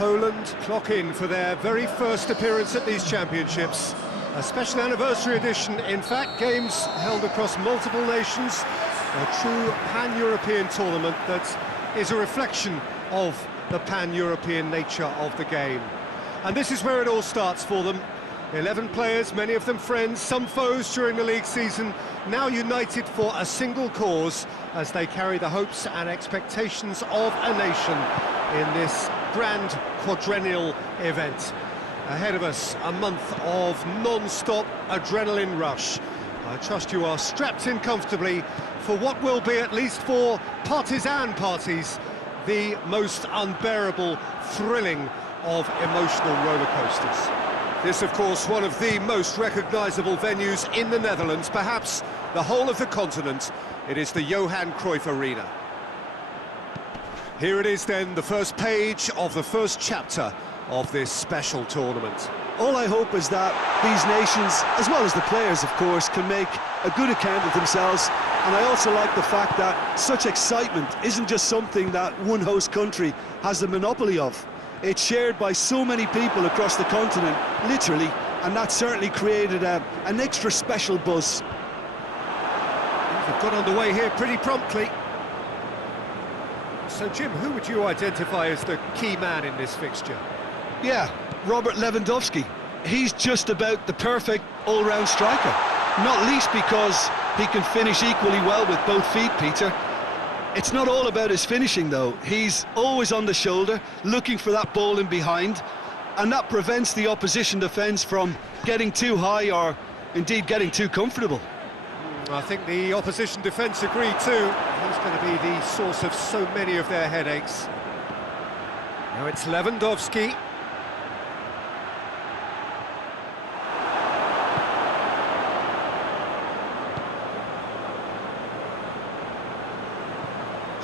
Poland clock in for their very first appearance at these championships. A special anniversary edition, in fact, games held across multiple nations. A true pan-European tournament that is a reflection of the pan-European nature of the game. And this is where it all starts for them. 11 players, many of them friends, some foes during the league season, now united for a single cause as they carry the hopes and expectations of a nation in this grand quadrennial event. Ahead of us, a month of non-stop adrenaline rush. I trust you are strapped in comfortably for what will be, at least for partisan parties, the most unbearable, thrilling of emotional roller coasters. This, of course, one of the most recognisable venues in the Netherlands, perhaps the whole of the continent. It is the Johan Cruyff Arena. Here it is then, the first page of the first chapter of this special tournament. All I hope is that these nations, as well as the players of course, can make a good account of themselves, and I also like the fact that such excitement isn't just something that one host country has the monopoly of. It's shared by so many people across the continent, literally, and that certainly created an extra special buzz. They've got underway here pretty promptly. So Jim, who would you identify as the key man in this fixture? Yeah, Robert Lewandowski. He's just about the perfect all-round striker, not least because he can finish equally well with both feet, Peter. It's not all about his finishing though. He's always on the shoulder, looking for that ball in behind, and that prevents the opposition defence from getting too high or indeed getting too comfortable. I think the opposition defence agree too. He's going to be the source of so many of their headaches. Now it's Lewandowski.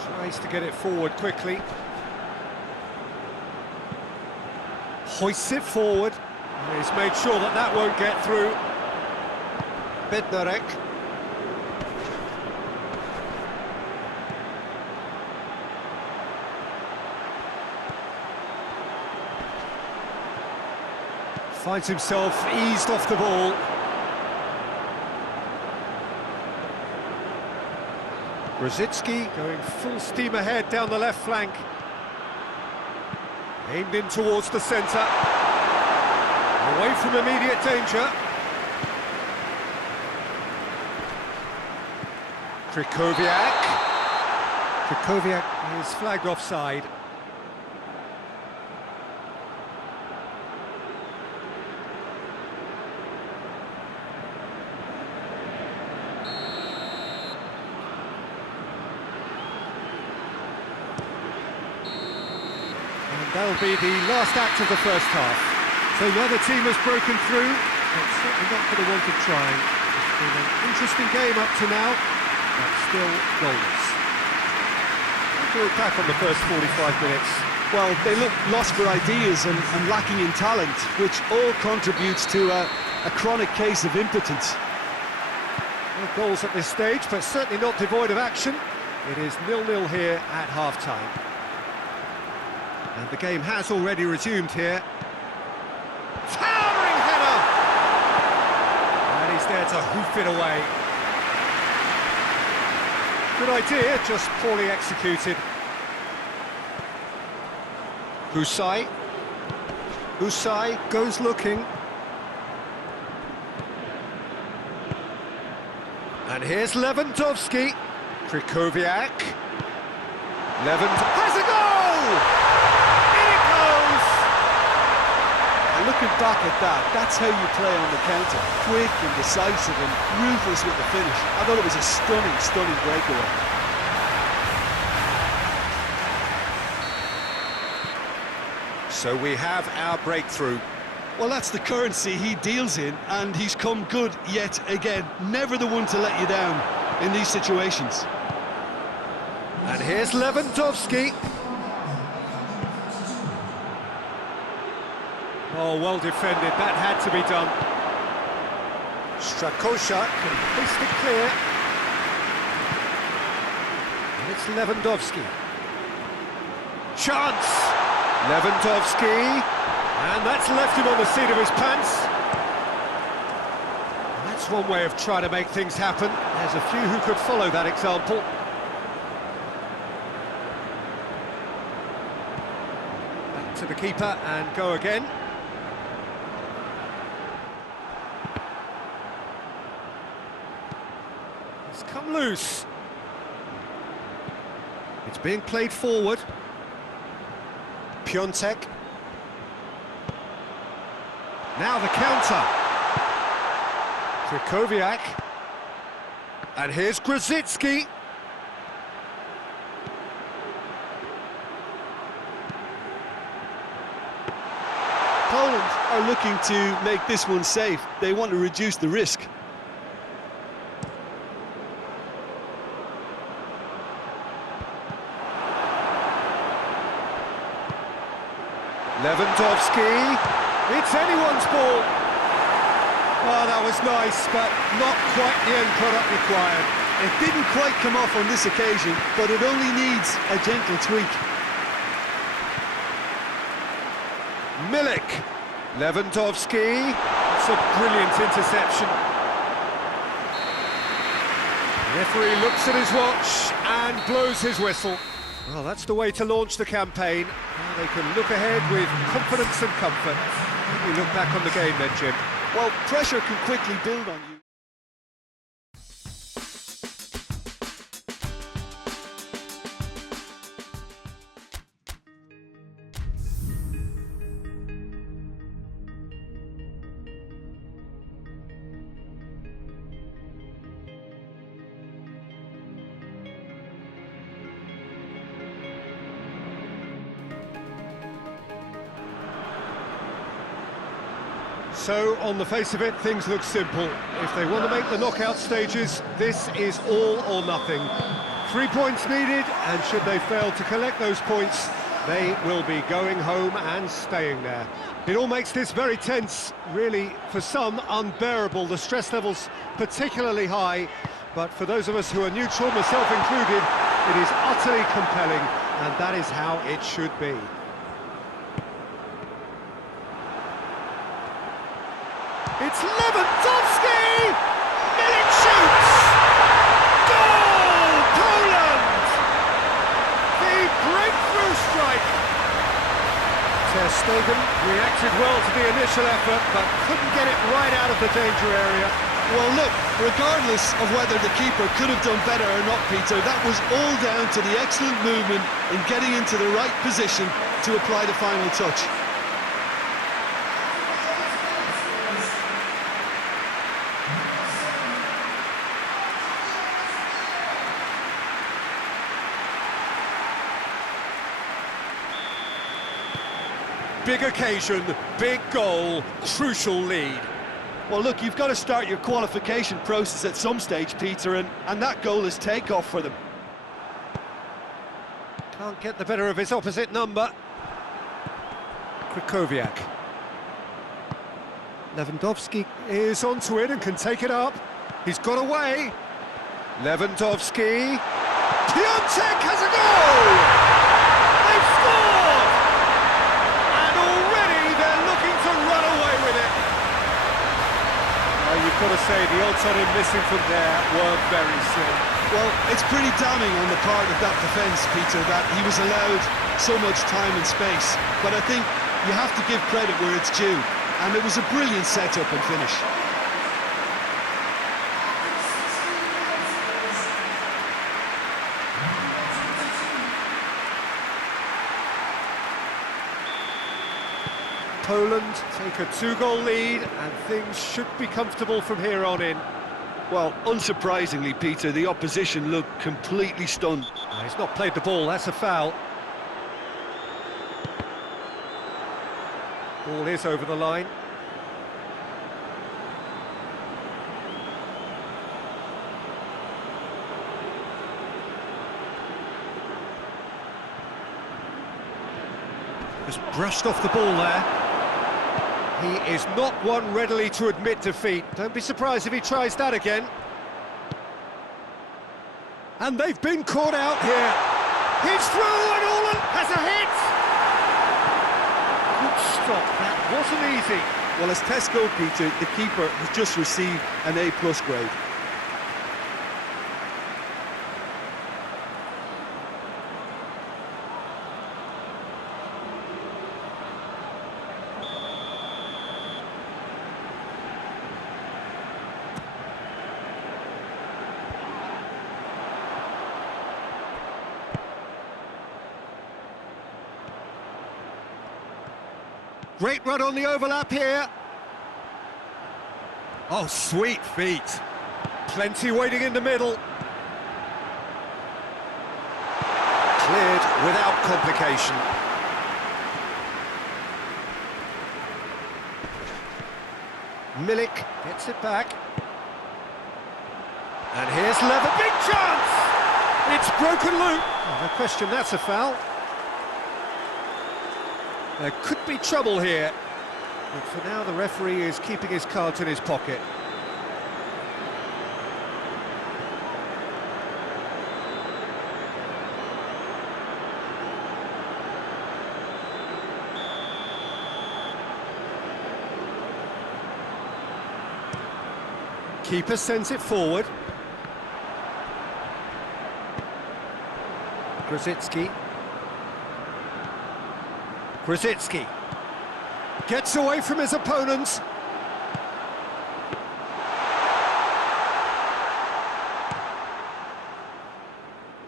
Tries to get it forward quickly. Hoists it forward. He's made sure that that won't get through. Bednarek. Finds himself eased off the ball. Brzezinski going full steam ahead down the left flank. Aimed in towards the centre. Away from immediate danger. Krychowiak. Krychowiak is flagged offside. That'll be the last act of the first half. So neither team has broken through, but certainly not for the want of trying. It's been an interesting game up to now, but still goalless. What do you look back on the first 45 minutes? Well, they look lost for ideas and lacking in talent, which all contributes to a chronic case of impotence. No goals at this stage, but certainly not devoid of action. It is 0-0 here at half-time. And the game has already resumed here. Towering header! And he's there to hoof it away. Good idea, just poorly executed. Husai. Husai goes looking. And here's Lewandowski. Krychowiak. Has a goal! Looking back at that, that's how you play on the counter. Quick and decisive and ruthless with the finish. I thought it was a stunning, stunning breakaway. So we have our breakthrough. Well, that's the currency he deals in, and he's come good yet again. Never the one to let you down in these situations. And here's Lewandowski. Oh, well defended, that had to be done. Strakosha can hoist it clear. And it's Lewandowski. Chance! Lewandowski, and that's left him on the seat of his pants. That's one way of trying to make things happen. There's a few who could follow that example. Back to the keeper and go again. It's come loose. It's being played forward. Piontek. Now the counter. Krychowiak. And here's Grzycki. Poland are looking to make this one safe. They want to reduce the risk. Lewandowski, it's anyone's ball. Oh, that was nice, but not quite the end product required. It didn't quite come off on this occasion, but it only needs a gentle tweak. Milik, Lewandowski, it's a brilliant interception. The referee looks at his watch and blows his whistle. Well, that's the way to launch the campaign. Now they can look ahead with confidence and comfort. We look back on the game then, Jim. Well, pressure can quickly build on you. So, on the face of it, things look simple. If they want to make the knockout stages, this is all or nothing. 3 points needed, and should they fail to collect those points, they will be going home and staying there. It all makes this very tense, really, for some, unbearable. The stress level's particularly high, but for those of us who are neutral, myself included, it is utterly compelling, and that is how it should be. It's Lewandowski! Milik shoots! Goal! Poland! The breakthrough strike! Ter Stegen reacted well to the initial effort, but couldn't get it right out of the danger area. Well, look, regardless of whether the keeper could have done better or not, Peter, that was all down to the excellent movement in getting into the right position to apply the final touch. Big occasion, big goal, crucial lead. Well, look, you've got to start your qualification process at some stage, Peter, and that goal is takeoff for them. Can't get the better of his opposite number. Krychowiak. Lewandowski is onto it and can take it up. He's got away. Lewandowski. Piontek has a goal! They've scored! And already they're looking to run away with it. Well, you've got to say the odds on him missing from there were very slim. Well, it's pretty damning on the part of that defence, Peter, that he was allowed so much time and space. But I think you have to give credit where it's due, and it was a brilliant set-up and finish. Poland take a 2-goal lead, and things should be comfortable from here on in. Well, unsurprisingly, Peter, the opposition looked completely stunned. He's not played the ball, that's a foul. Ball is over the line. Just brushed off the ball there. He is not one readily to admit defeat. Don't be surprised if he tries that again. And they've been caught out here. He's through and Orland has a hit! wasn't easy. Well, as test goalkeeper, the keeper has just received an A+ grade. Great run on the overlap here. Oh, sweet feet. Plenty waiting in the middle. Cleared without complication. Milik gets it back. And here's Lever, big chance! It's broken loop. Oh, no question, that's a foul. There could be trouble here, but for now the referee is keeping his cards in his pocket. Keeper sends it forward. Grzycki gets away from his opponents.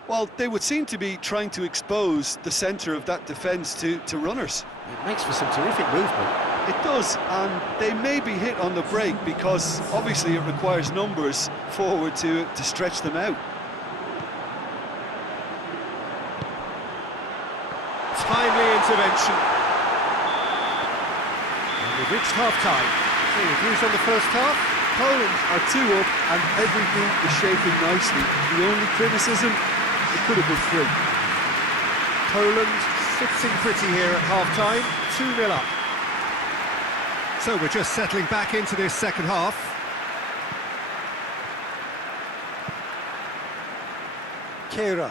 Well, they would seem to be trying to expose the centre of that defence to runners. It makes for some terrific movement. It does, and they may be hit on the break because obviously it requires numbers forward to stretch them out. Timely intervention. And we've reached half-time. So your views on the first half? Poland are 2 up and everything is shaping nicely. The only criticism, it could have been 3. Poland sitting pretty here at half-time, 2-0 up. So we're just settling back into this second half. Kehrer.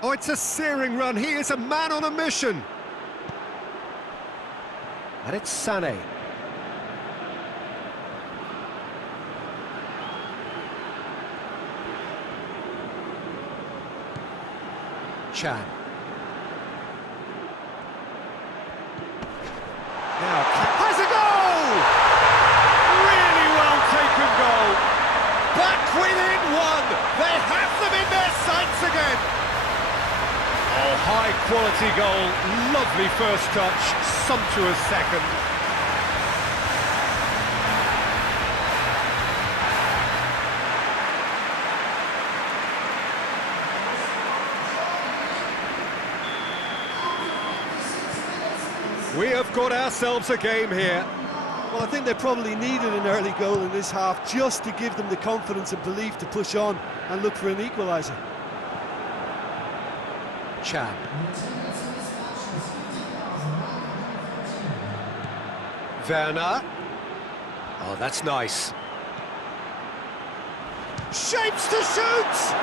Oh, it's a searing run. He is a man on a mission. And it's Sané. Chan. Now, has a goal! Really well taken goal. Back within 1. They have them in their sights again. Oh, high quality goal. Lovely first touch. Sumptuous second. We have got ourselves a game here. Well, I think they probably needed an early goal in this half just to give them the confidence and belief to push on and look for an equaliser. Chan. Werner. Oh, that's nice. Shapes to shoot!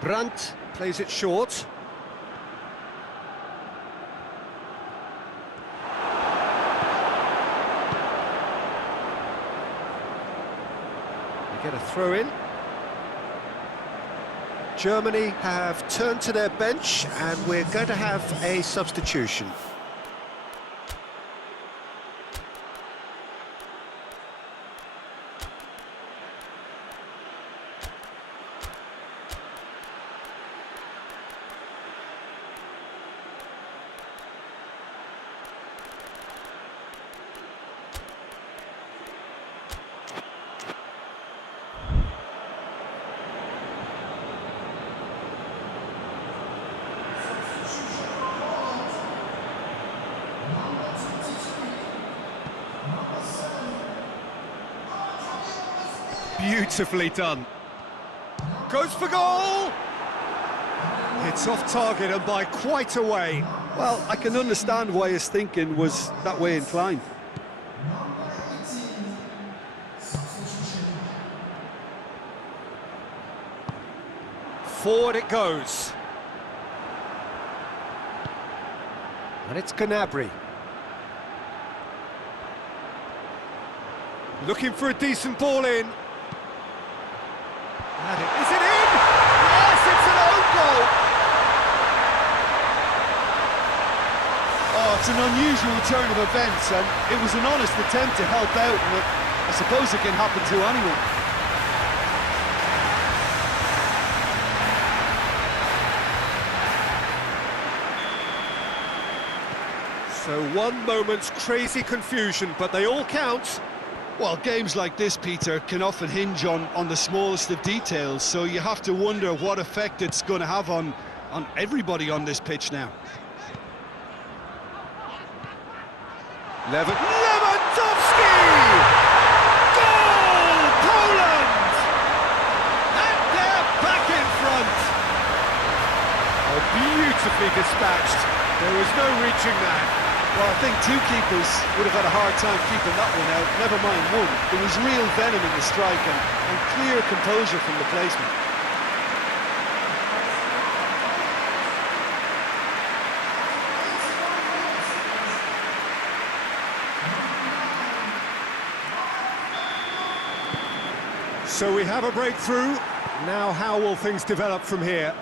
Brandt plays it short. They get a throw in. Germany have turned to their bench and we're going to have a substitution. Beautifully done. Goes for goal! It's off target and by quite a way. Well, I can understand why his thinking was that way inclined. Forward it goes. And it's Gnabry. Looking for a decent ball in. And is it in? Yes, it's an own goal! Oh, it's an unusual turn of events, and it was an honest attempt to help out, but I suppose it can happen to anyone. So one moment's crazy confusion, but they all count. Well, games like this, Peter, can often hinge on the smallest of details, so you have to wonder what effect it's going to have on everybody on this pitch now. Lewandowski! Goal! Poland! And they're back in front. Oh, beautifully dispatched. There was no reaching that. Well, I think two keepers would have had a hard time keeping that one out, never mind one. There was real venom in the strike and clear composure from the placement. So we have a breakthrough. Now how will things develop from here?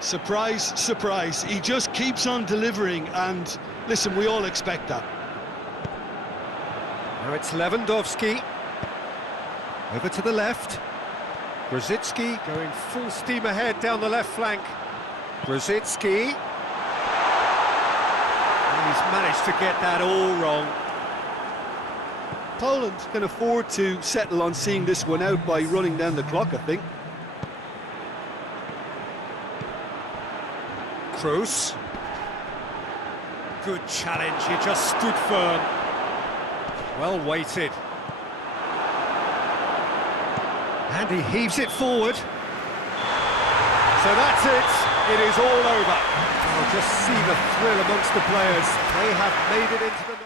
Surprise, surprise. He just keeps on delivering, and listen, we all expect that. Now it's Lewandowski. Over to the left. Grosicki going full steam ahead down the left flank. Grosicki. He's managed to get that all wrong. Poland can afford to settle on seeing this one out by running down the clock, I think. Kroos. Good challenge, he just stood firm. Well weighted. And he heaves it forward. So that's it, it is all over. I'll just see the thrill amongst the players. They have made it into the...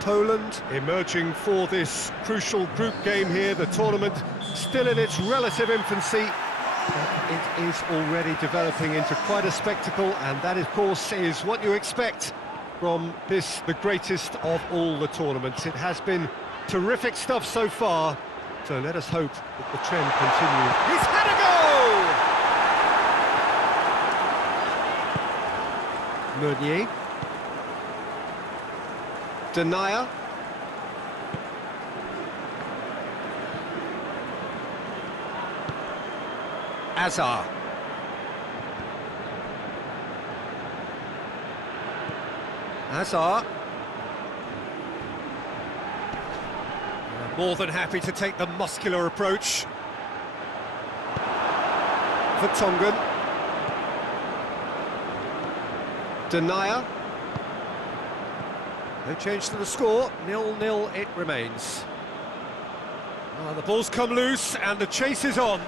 Poland emerging for this crucial group game here, the tournament still in its relative infancy, but it is already developing into quite a spectacle, and that of course is what you expect from this, the greatest of all the tournaments. It has been terrific stuff so far, so let us hope that the trend continues. He's had a goal! Meunier. Denier. Azar. Azar. More than happy to take the muscular approach. Vertonghen. Denier. No change to the score, 0-0 it remains. The ball's come loose and the chase is on.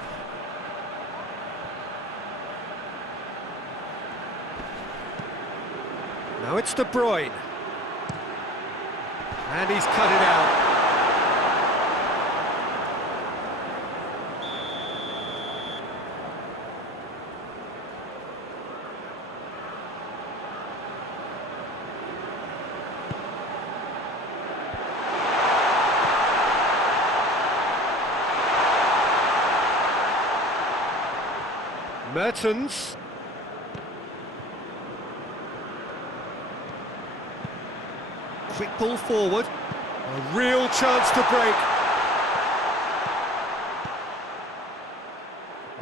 Now it's De Bruyne. And he's cut it out. Mertens. Quick ball forward. A real chance to break.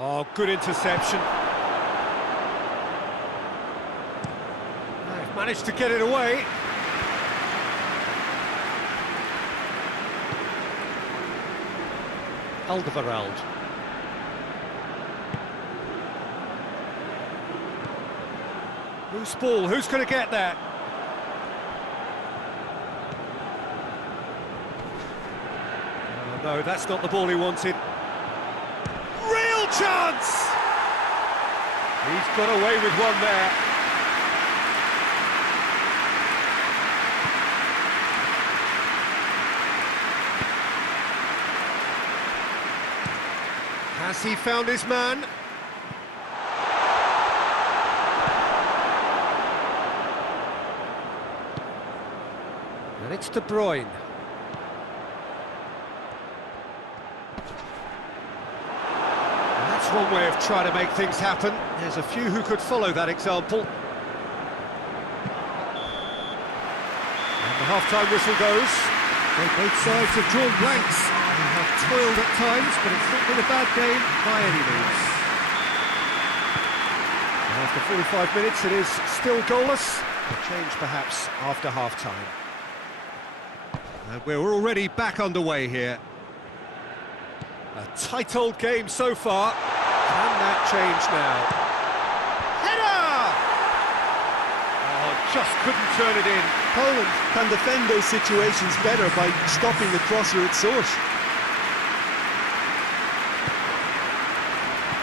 Oh, good interception. They've managed to get it away. Alderweireld. Loose ball, who's going to get that? Oh, no, that's not the ball he wanted. Real chance! He's got away with one there. Has he found his man? And it's De Bruyne. And that's one way of trying to make things happen. There's a few who could follow that example. And the half-time whistle goes. Well, both sides have drawn blanks. They have toiled at times, but it's not been a bad game by any means. And after 45 minutes, it is still goalless. A change perhaps after half-time. And we're already back underway here. A tight old game so far. Can that change now? Header! Oh, just couldn't turn it in. Poland can defend those situations better by stopping the crosser at source.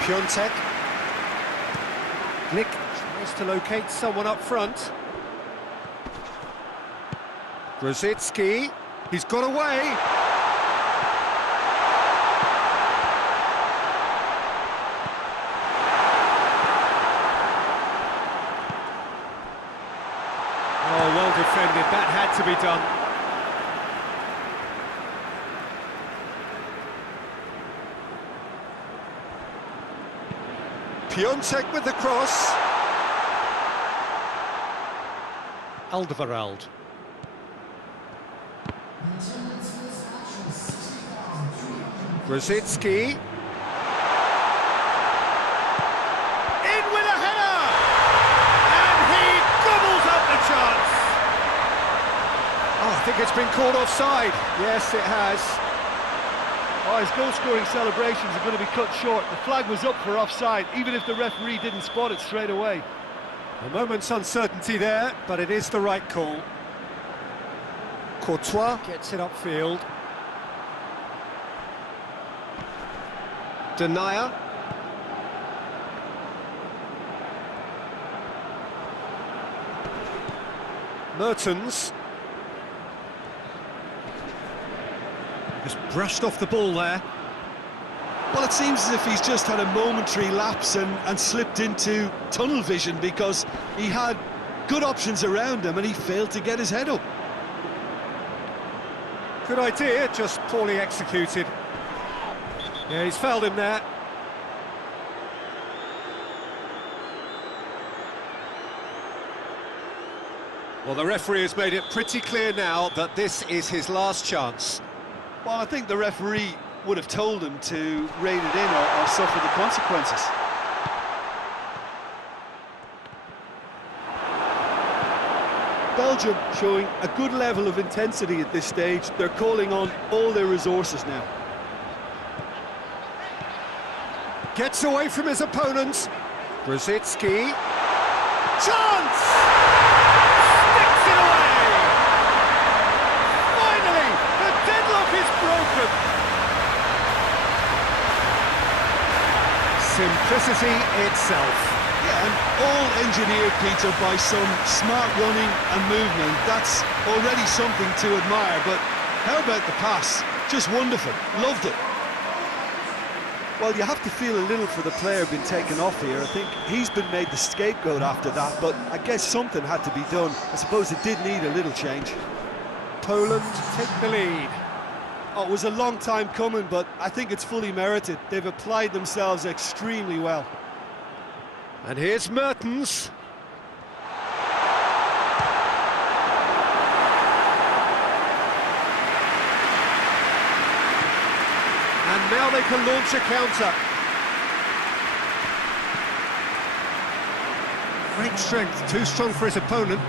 Piontek. Glick tries to locate someone up front. Grosicki. He's got away. Oh, well defended. That had to be done. Piontek with the cross. Alderweireld. Grosicki. In with a header! And he gobbles up the chance! Oh, I think it's been called offside. Yes, it has. Oh, his goal-scoring celebrations are going to be cut short. The flag was up for offside, even if the referee didn't spot it straight away. A moment's uncertainty there, but it is the right call. Courtois gets it upfield. Denier. Mertens. Just brushed off the ball there. Well, it seems as if he's just had a momentary lapse and slipped into tunnel vision, because he had good options around him and he failed to get his head up. Good idea, just poorly executed. Yeah, he's fouled him there. Well, the referee has made it pretty clear now that this is his last chance. Well, I think the referee would have told him to rein it in or suffer the consequences. Belgium showing a good level of intensity at this stage. They're calling on all their resources now. Gets away from his opponent. Grosicki. Chance! Sticks it away! Finally, the deadlock is broken. Simplicity itself. Yeah, and all engineered, Peter, by some smart running and movement. That's already something to admire, but how about the pass? Just wonderful. Loved it. Well, you have to feel a little for the player being taken off here. I think he's been made the scapegoat after that, but I guess something had to be done. I suppose it did need a little change. Poland take the lead. Oh, it was a long time coming, but I think it's fully merited. They've applied themselves extremely well. And here's Mertens. And now they can launch a counter. Great strength, too strong for his opponent.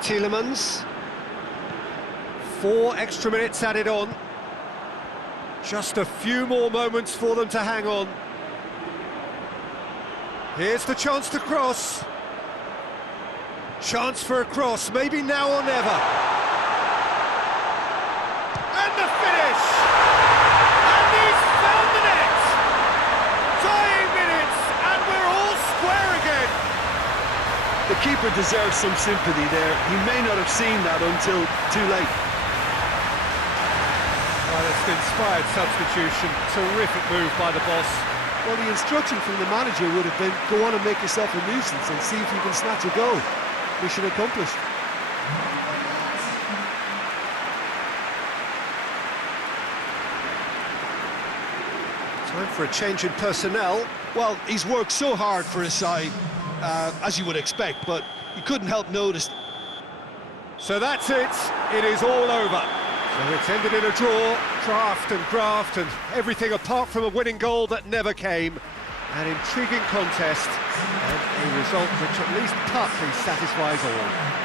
Tielemans. 4 extra minutes added on. Just a few more moments for them to hang on. Here's the chance to cross. Chance for a cross, maybe now or never. And the finish! And he's found the net! Dying minutes, and we're all square again! The keeper deserves some sympathy there. He may not have seen that until too late. Well, it's an inspired substitution. Terrific move by the boss. Well, the instruction from the manager would have been, go on and make yourself a nuisance and see if you can snatch a goal. Mission accomplished. Time for a change in personnel. Well, he's worked so hard for his side, as you would expect, but you couldn't help notice. So that's it. It is all over. So it's ended in a draw, graft and everything apart from a winning goal that never came. An intriguing contest and a result which at least partly satisfies all.